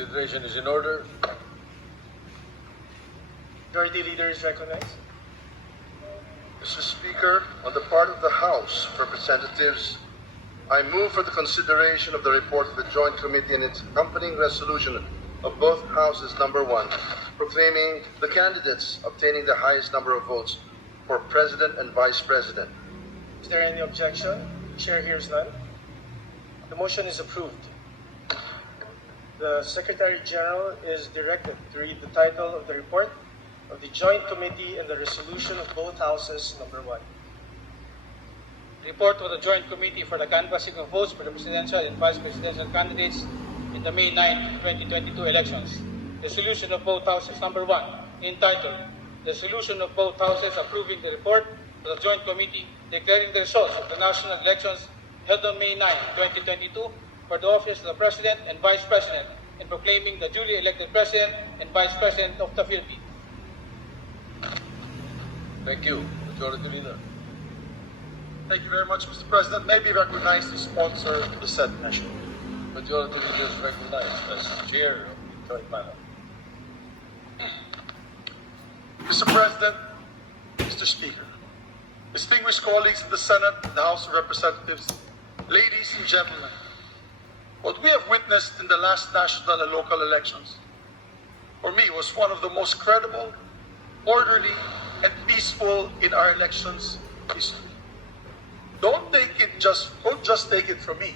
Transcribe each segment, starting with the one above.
Consideration is in order. Majority Leader is recognized. Mr. Speaker, on the part of the House of Representatives, I move for the consideration of the report of the Joint Committee and its accompanying resolution of both Houses number 1, proclaiming the candidates obtaining the highest number of votes for President and Vice President. Is there any objection? Chair hears none. The motion is approved. The Secretary General is directed to read the title of the report of the Joint Committee and the resolution of both Houses number 1. Report of the Joint Committee for the canvassing of votes for the presidential and vice presidential candidates in the May 9, 2022 elections. Resolution of both Houses number 1, entitled Resolution of both Houses approving the report of the Joint Committee declaring the results of the national elections held on May 9, 2022 for the office of the President and Vice President and proclaiming the duly elected President and Vice President of the Philippines. Thank you. Majority Leader. Thank you very much, Mr. President. May be recognized to sponsor the said measure. Majority Leader is recognized as Chair of the joint panel. Mr. President, Mr. Speaker, distinguished colleagues in the Senate and the House of Representatives, ladies and gentlemen, what we have witnessed in the last national and local elections, for me, was one of the most credible, orderly, and peaceful in our elections history. Don't just take it from me,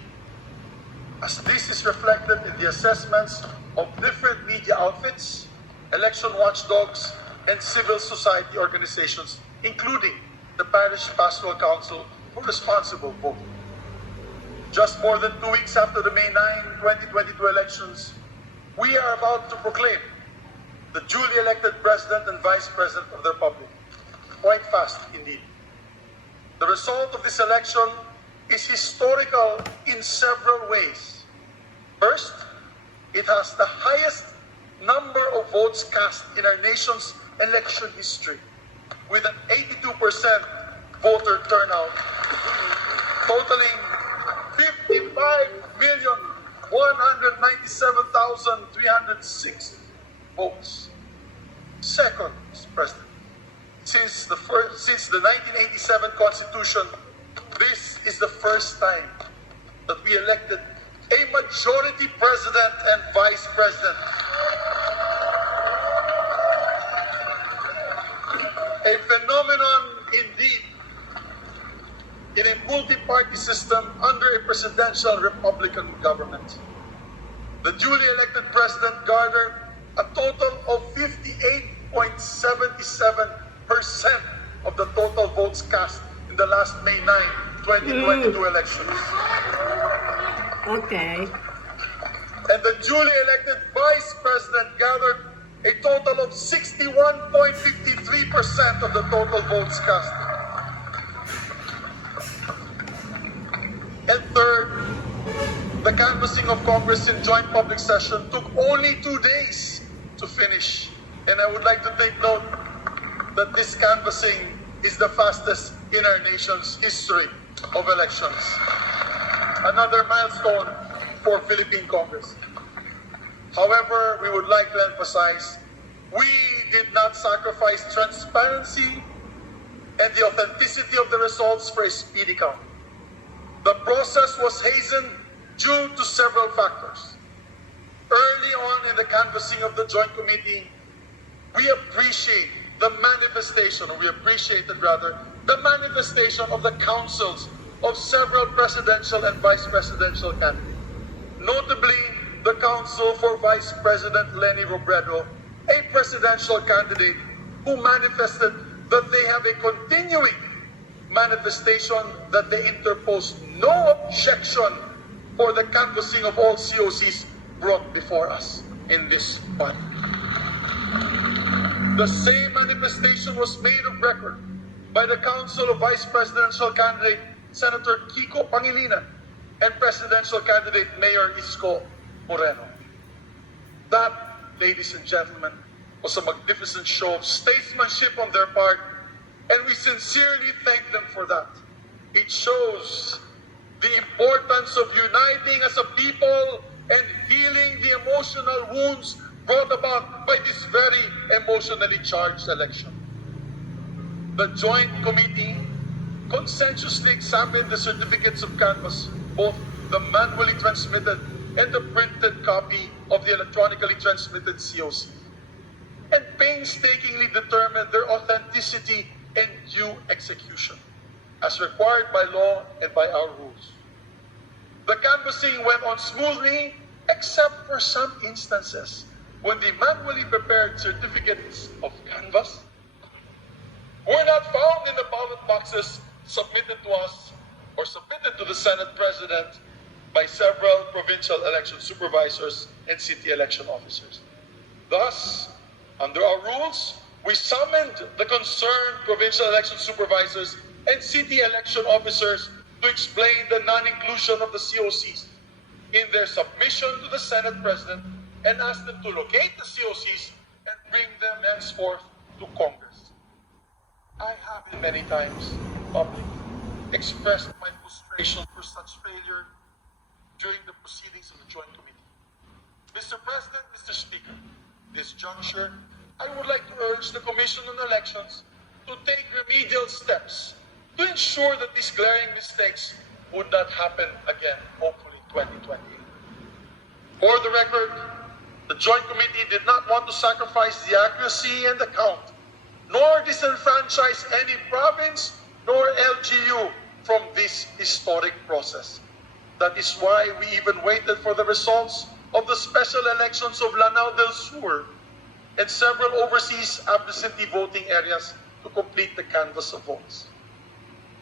as this is reflected in the assessments of different media outfits, election watchdogs, and civil society organizations, including the Parish Pastoral Council for Responsible Voting. Just more than 2 weeks after the May 9, 2022 elections, we are about to proclaim the duly elected President and Vice President of the Republic. Quite fast indeed. The result of this election is historical in several ways. First, it has the highest number of votes cast in our nation's election history, with an 82% voter turnout, totaling 55,197,306 votes. Second, Mr. President, since the 1987 Constitution, this is the first time that we elected a majority President and Vice President. A phenomenon indeed in a multi-party system under a presidential Republican government. The duly elected President garnered a total of 58.77% of the total votes cast in the last May 9, 2022 elections. Okay. And the duly elected Vice President gathered a total of 61.53% of the total votes cast. And third, the canvassing of Congress in joint public session took only 2 days to finish. And I would like to take note that this canvassing is the fastest in our nation's history of elections. Another milestone for Philippine Congress. However, we would like to emphasize, we did not sacrifice transparency and the authenticity of the results for a speedy count. The process was hastened due to several factors. Early on in the canvassing of the Joint Committee, we appreciated the manifestation of the counsels of several presidential and vice presidential candidates. Notably, the counsel for Vice President Leni Robredo, a presidential candidate who manifested that they have a continuing manifestation that they interposed no objection for the canvassing of all COCs brought before us in this body. The same manifestation was made of record by the Council of Vice Presidential Candidate Senator Kiko Pangilinan and Presidential Candidate Mayor Isko Moreno. That, ladies and gentlemen, was a magnificent show of statesmanship on their part, and we sincerely thank them for that. It shows the importance of uniting as a people and healing the emotional wounds brought about by this very emotionally charged election. The Joint Committee consensuously examined the certificates of canvass, both the manually transmitted and the printed copy of the electronically transmitted COC, and painstakingly determined their authenticity and due execution, as required by law and by our rules. The canvassing went on smoothly, except for some instances when the manually prepared certificates of canvass were not found in the ballot boxes submitted to us or submitted to the Senate President by several provincial election supervisors and city election officers. Thus, under our rules, we summoned the concerned provincial election supervisors and city election officers to explain the non-inclusion of the COCs in their submission to the Senate President and asked them to locate the COCs and bring them henceforth to Congress. I have many times publicly expressed my frustration for such failure during the proceedings of the Joint Committee. Mr. President, Mr. Speaker, this juncture, I would like to urge the Commission on Elections to take remedial steps to ensure that these glaring mistakes would not happen again, hopefully 2028. For the record, the Joint Committee did not want to sacrifice the accuracy and the count, nor disenfranchise any province nor LGU from this historic process. That is why we even waited for the results of the special elections of Lanao del Sur and several overseas absentee voting areas to complete the canvass of votes.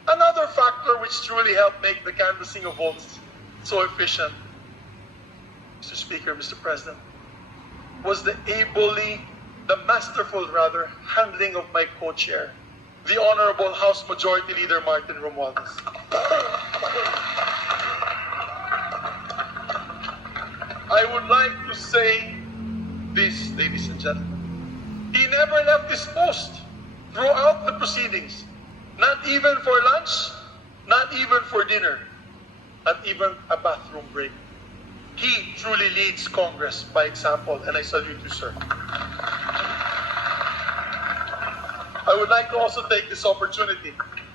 Another factor which truly helped make the canvassing of votes so efficient, Mr. Speaker, Mr. President, was the masterful handling of my co-chair, the Honorable House Majority Leader Martin Romualdez. I would like to say this, ladies and gentlemen. He never left his post throughout the proceedings, not even for lunch, not even for dinner, not even a bathroom break. He truly leads Congress by example, and I salute you, sir. I would like to also take this opportunity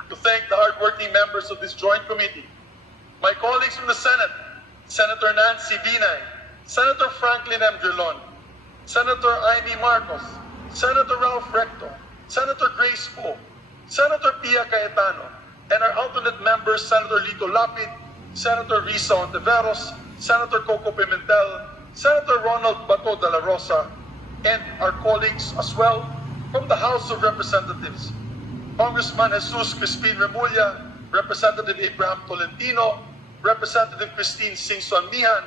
to thank the hardworking members of this Joint Committee, my colleagues from the Senate, Senator Nancy Binay, Senator Franklin M. Drilon, Senator Amy Marcos, Senator Ralph Recto, Senator Grace Poe, Senator Pia Cayetano, and our alternate members, Senator Lito Lapid, Senator Risa Ontiveros, Senator Coco Pimentel, Senator Ronald Bato de la Rosa, and our colleagues as well from the House of Representatives, Congressman Jesus Crispin Remulla, Representative Abraham Tolentino, Representative Christine Singson Mihan,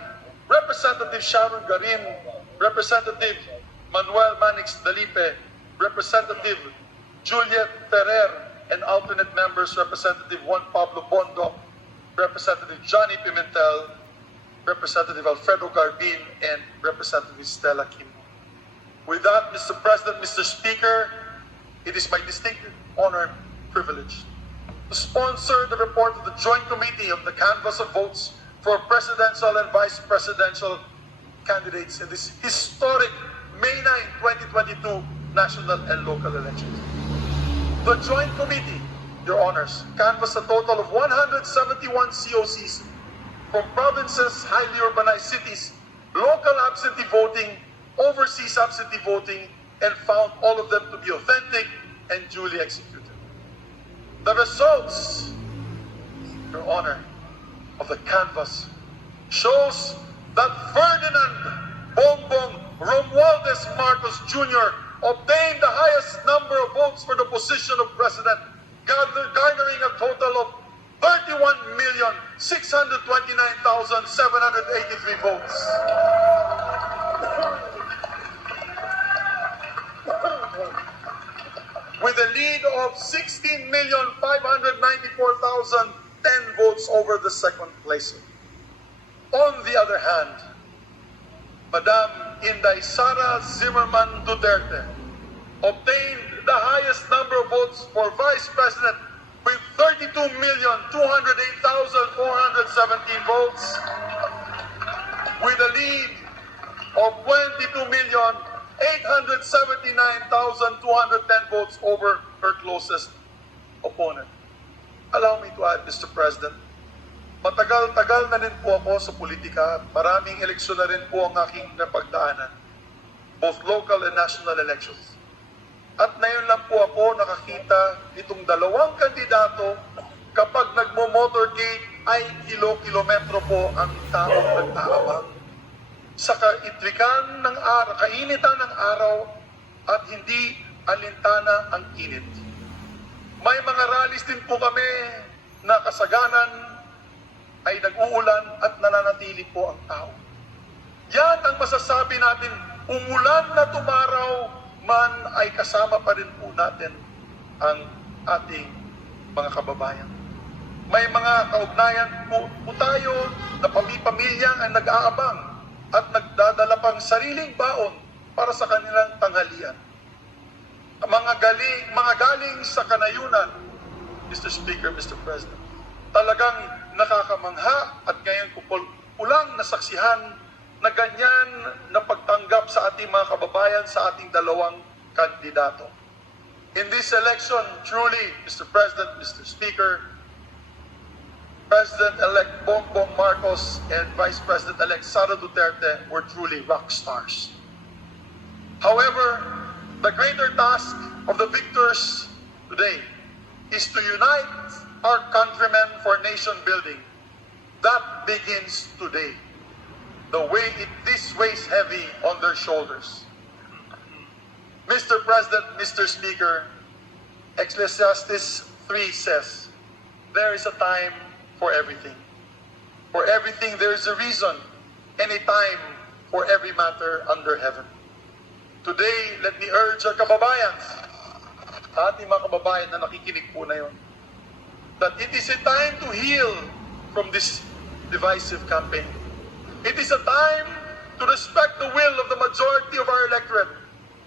Representative Sharon Garin, Representative Manuel Manix Dalipe, Representative Juliet Ferrer, and alternate members Representative Juan Pablo Bondo, Representative Johnny Pimentel, Representative Alfredo Garbin, and Representative Stella Kim. With that, Mr. President, Mr. Speaker, it is my distinct honor and privilege to sponsor the report of the Joint Committee on the canvass of votes for presidential and vice presidential candidates in this historic May 9, 2022 national and local elections. The Joint Committee, Your Honors, canvassed a total of 171 COCs from provinces, highly urbanized cities, local absentee voting, overseas absentee voting, and found all of them to be authentic and duly executed. The results, Your Honor, of the canvass shows that Ferdinand Bongbong Romualdez Marcos Jr. obtained the highest number of votes for the position of president, garnering a total of 31,629,783 votes. With a lead of 16,594,010 votes over the second place. On the other hand, Madam Inday Sara Zimmerman Duterte obtained the highest number of votes for Vice President with 32,208,417 votes. with a lead of 22,879,210 votes over her closest opponent. Allow me to add, Mr. President, matagal-tagal na rin po ako sa politika. Maraming eleksyon na rin po ang aking napagdaanan, both local and national elections. At ngayon lang po ako nakakita itong dalawang kandidato kapag nagmo-motorcade ay kilo-kilometro po ang taong nag-aabang. Sa kainitan ng araw at hindi alintana ang init. May mga rallies din po kami na kasaganan ay nag-uulan at nananatili po ang tao. Yan ang masasabi natin, umulan na tumaraw man ay kasama pa rin po natin ang ating mga kababayan. May mga kaugnayan po tayo na pamilya ang nag-aabang at nagdadala pang sariling baon para sa kanilang tanghalian. Mga galing sa kanayunan, Mr. Speaker, Mr. President, talagang nakakamangha at ngayon ko pulang nasaksihan na ganyan na pagtanggap sa ating mga kababayan sa ating dalawang kandidato. In this election, truly, Mr. President, Mr. Speaker, President-elect Bongbong Marcos and Vice President-elect Sara Duterte were truly rock stars. However, the greater task of the victors today is to unite our countrymen for nation building. That begins today. This weighs heavy on their shoulders. Mr. President, Mr. Speaker, Ecclesiastes 3 says, there is a time for everything. For everything there is a reason, and a time for every matter under heaven. Today, let me urge our kababayan, ating mga kababayan na nakikinig po na yun, that it is a time to heal from this divisive campaign. It is a time to respect the will of the majority of our electorate.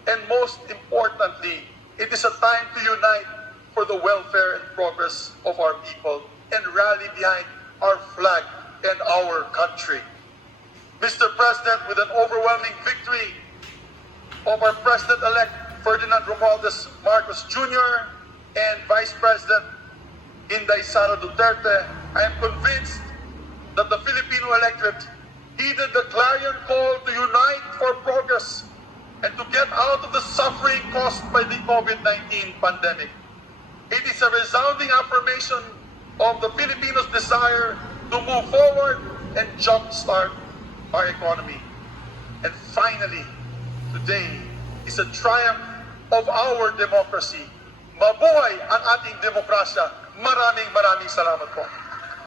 And most importantly, it is a time to unite for the welfare and progress of our people and rally behind our flag and our country. Mr. President, with an overwhelming victory of our President-elect Ferdinand Marcos Jr. and Vice President Inday Sara Duterte, I am convinced that the Filipino electorate heeded the clarion call to unite for progress and to get out of the suffering caused by the COVID-19 pandemic. It is a resounding affirmation of the Filipinos' desire to move forward and jumpstart our economy. And finally, today is a triumph of our democracy. Mabuhay ang ating demokrasya. Maraming salamat po.